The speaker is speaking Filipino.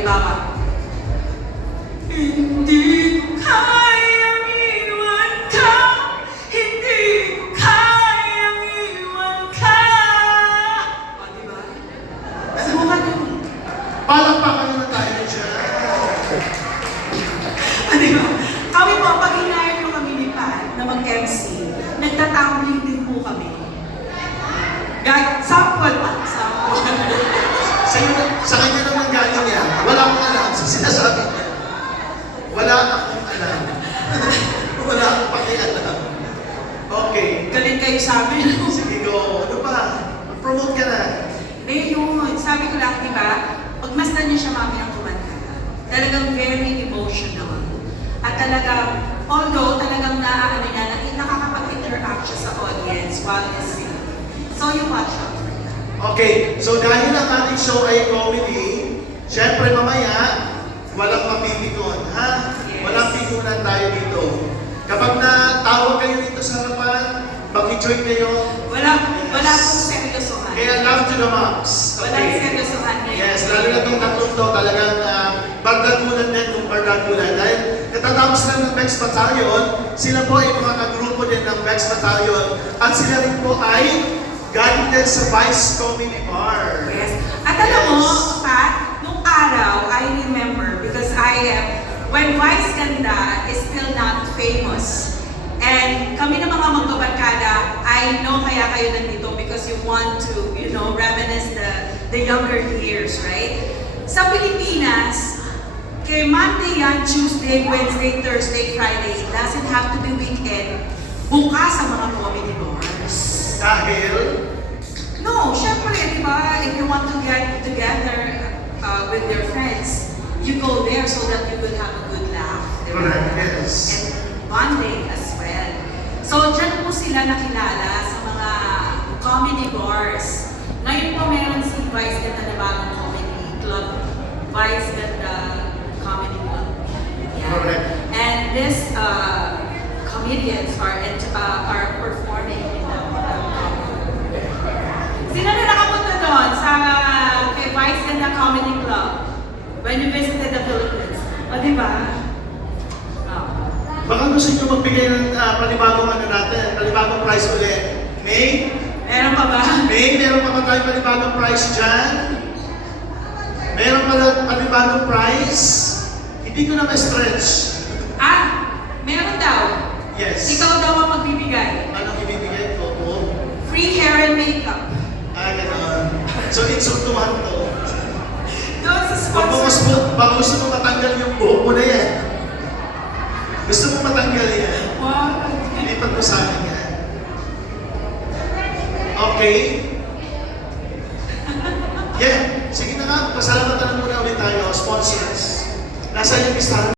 Halimbawa, hindi ko kayang iwan ka, hindi ko kayang iwan ka. O, diba? Subukan yun. Palakpakan naman tayo dyan. Diba? Kami po, pag hinayar nyo kami ni Pat na mag-MC, nagtatumbling din po kami. Sample pa. Sample. Sa kanya naman galing yan. Wala akong alam sa sinasabi niya. Wala akong alam. Wala akong pakialam. Okay. Galing kayo sa amin. Sige, go. Ano pa? Mag-promote ka na. Eh yun, sabi ko lang, di ba, pagmasdan niyo siya mami ang kumanta. Talagang very emotional. At talagang, although talagang naaano niya, nakakapag-interact siya sa audience while he's singing. So you watch out for that. Okay, so dahil ang ating show ay comedy, syempre mamaya, walang mapipikon, ha? Yes. Walang pikunan tayo dito. Kapag natawag kayo dito sa harapan, mag-enjoy kayo. Wala pong seryosohan. Kaya love to the moms. Walang seryosohan ngayon. Yes, lalo na itong tatlong to, talagang bardagulan din kung bardagulan. Dahil katatapos lang ng Bex Battalion, sila po ay mga kagrupo din ng Bex Battalion. At sila rin po ay galing din sa Vice Comedy Bar. Yes. At alam mo, Pat, nung araw, I remember, because when Vice Ganda is still not famous, and kami na mga magbabarkada, I know kaya kayo nandito because you want to, reminisce the younger years, right? Sa Pilipinas, kay Monday yan, Tuesday, Wednesday, Thursday, Friday, it doesn't have to be weekend, bukas ang mga comedy bars. Dahil, No, syempre, di ba, if you want to get together with your friends, you go there so that you will have a good laugh. Di ba? correct, yes. And bonding as well. So, dyan po sila nakilala sa mga comedy bars. Ngayon po meron si Vice Ganda na bagong comedy club. Vice Ganda Comedy Club. Yeah. Correct. And this comedians are performing in the comedy. Sino na nakapunta doon sa kay Vice Ganda Comedy Club when you visited the Philippines? O, di ba? Oh. Baka gusto nyo magbigay ng panibagong panibagong prize ulit. May? Meron pa ba? May, meron pa ba tayong panibagong prize dyan? Meron pa panibagong prize? Hindi ko na ma-stretch. Meron daw. Yes. Ikaw daw ang magbibigay. Anong ibibigay ko? Free hair and makeup. Gano'n. So, insultuhan to. Doon sa sponsor. Baka gusto mo matanggal yung buhok mo na yan. Gusto mo matanggal yan. Wow. Ilipat mo sa akin yan. Okay? Yeah. Sige na nga, pasalamatan na muna ulit tayo, sponsors. Nasa yung listahan